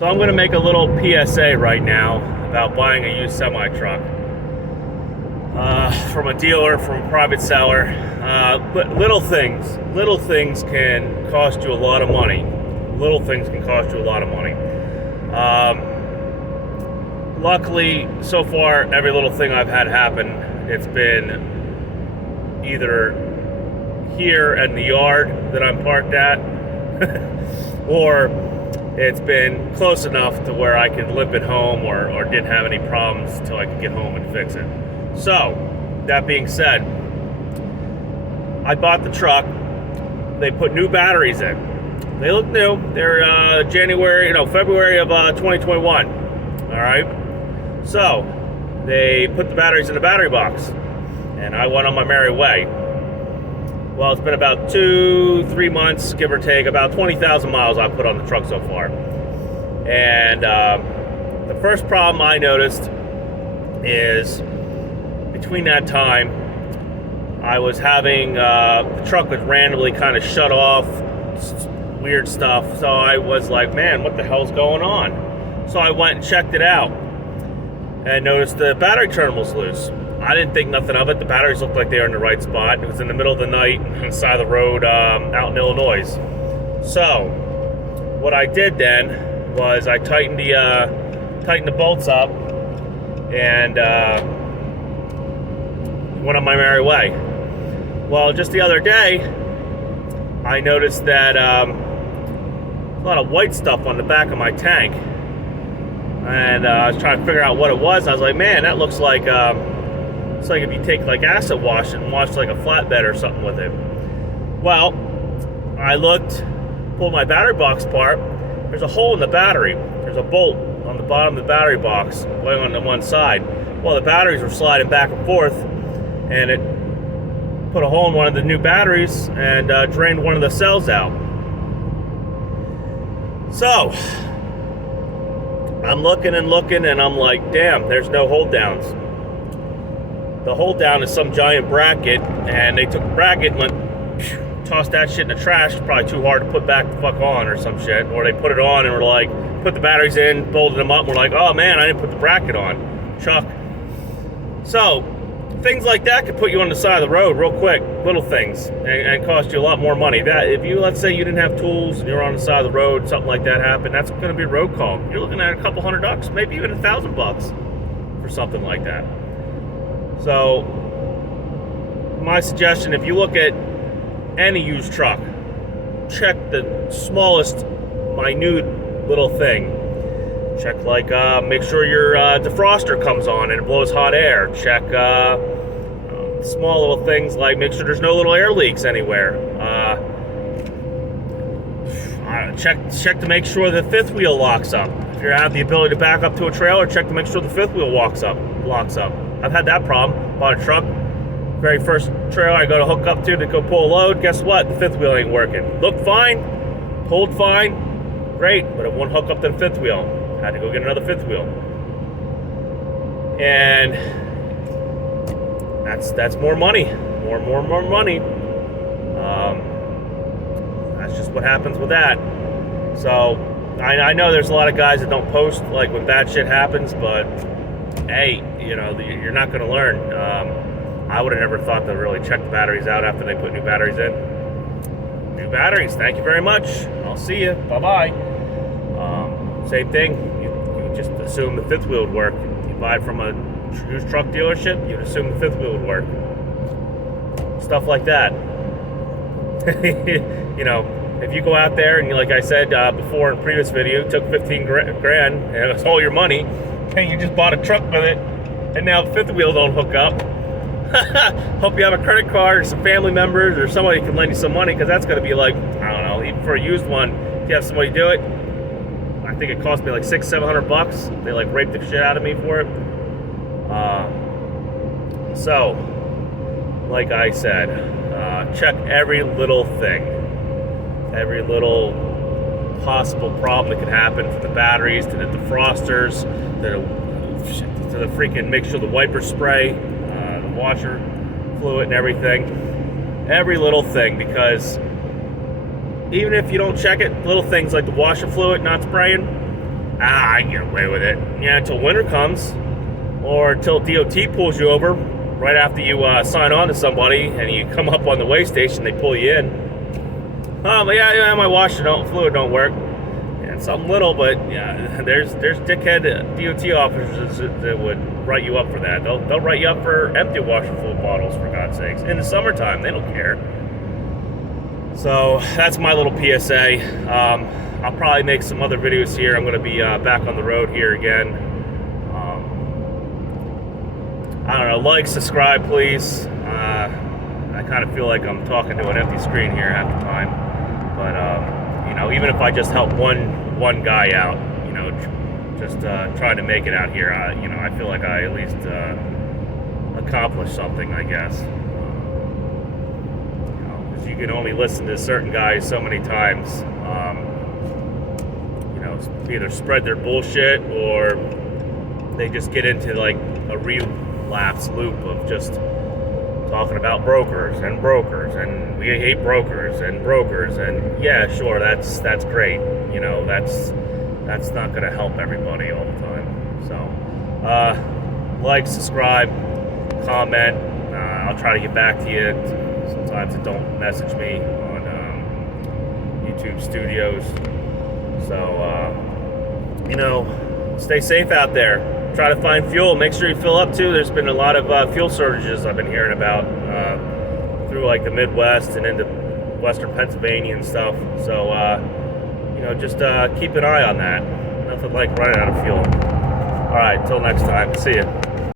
So I'm going to make a little PSA right now about buying a used semi-truck from a dealer, from a private seller. But little things can cost you a lot of money. Little things can cost you a lot of money. Luckily, so far, every little thing I've had happen, it's been either here in the yard that I'm parked at, or it's been close enough to where I could limp it home or didn't have any problems until I could get home and fix it. So, that being said, I bought the truck. They put new batteries in. They look new. They're February of 2021. All right. So, they put the batteries in the battery box, and I went on my merry way. Well, it's been about 2-3 months, give or take, about 20,000 miles I've put on the truck so far. And the first problem I noticed is between that time, I was having, the truck was randomly kind of shut off, weird stuff. So I was like, man, what the hell's going on? So I went and checked it out and noticed the battery terminal's loose. I didn't think nothing of it. The batteries looked like they were in the right spot. It was in the middle of the night on the side of the road out in Illinois. So what I did then was I tightened the bolts up and went on my merry way. Well, just the other day, I noticed that a lot of white stuff on the back of my tank. And I was trying to figure out what it was. I was like, man, that looks like it's like if you take like acid wash and wash like a flatbed or something with it. Well, I looked, pulled my battery box apart. There's a hole in the battery. There's a bolt on the bottom of the battery box going on the one side. Well, the batteries were sliding back and forth, and it put a hole in one of the new batteries and drained one of the cells out. So I'm looking and I'm like, damn, there's no hold downs. The hold down is some giant bracket, and they took the bracket and went, tossed that shit in the trash. It's probably too hard to put back the fuck on or some shit. Or they put it on and were like, put the batteries in, bolted them up, and we're like, oh man, I didn't put the bracket on. Chuck. So, things like that could put you on the side of the road real quick, little things, and cost you a lot more money. That if you, let's say you didn't have tools and you're on the side of the road, something like that happened, that's going to be a road call. You're looking at a couple $100, maybe even $1,000 for something like that. So, my suggestion, if you look at any used truck, check the smallest, minute little thing. Check make sure your defroster comes on and it blows hot air. Check small little things like make sure there's no little air leaks anywhere. Check to make sure the fifth wheel locks up. If you have the ability to back up to a trailer, check to make sure the fifth wheel locks up. I've had that problem. Bought a truck, very first trailer I go to hook up to go pull a load. Guess what? The fifth wheel ain't working. Looked fine, pulled fine, great, but it won't hook up to the fifth wheel. Had to go get another fifth wheel. And that's more money. More money. That's just what happens with that. So I know there's a lot of guys that don't post like when bad shit happens, but hey, you're not going to learn. I would have never thought to really check the batteries out after they put new batteries in. New batteries, thank you very much. I'll see you. Bye-bye. Same thing. You just assume the fifth wheel would work. You buy it from a used truck dealership, you'd assume the fifth wheel would work. Stuff like that. If you go out there and, like I said before in a previous video, took 15 grand and it was all your money, and you just bought a truck with it, and now the fifth wheel don't hook up. Hope you have a credit card or some family members or somebody can lend you some money, because that's going to be like, I don't know, even for a used one, if you have somebody do it, I think it cost me like $600-700. They like raped the shit out of me for it. So, like I said, check every little thing, every little possible problem that could happen, from the batteries to the defrosters, to the freaking, make sure the wiper spray, the washer fluid and everything. Every little thing, because even if you don't check it, little things like the washer fluid not spraying, I can get away with it. Yeah, until winter comes, or until DOT pulls you over right after you sign on to somebody, and you come up on the weigh station, they pull you in. But yeah, my washer fluid don't work. And something little, but yeah, there's dickhead DOT officers that would write you up for that. They'll write you up for empty washer fluid bottles, for God's sakes. In the summertime, they don't care. So that's my little PSA. I'll probably make some other videos here. I'm going to be back on the road here again. I don't know, like, subscribe, please. I kind of feel like I'm talking to an empty screen here half the time. But, you know, even if I just help one guy out, you know, just trying to make it out here, you know, I feel like I at least accomplished something, I guess. You know, because you can only listen to certain guys so many times. You know, either spread their bullshit or they just get into like a relapse loop of just talking about brokers and we hate brokers and yeah, sure, that's great. You know, that's not going to help everybody all the time. So, like, subscribe, comment. I'll try to get back to you. Sometimes it don't message me on YouTube Studios. So, you know, stay safe out there. Try to find fuel. Make sure you fill up too. There's been a lot of fuel shortages I've been hearing about through like the Midwest and into Western Pennsylvania and stuff. So, you know, just keep an eye on that. Nothing like running out of fuel. All right, till next time. See ya.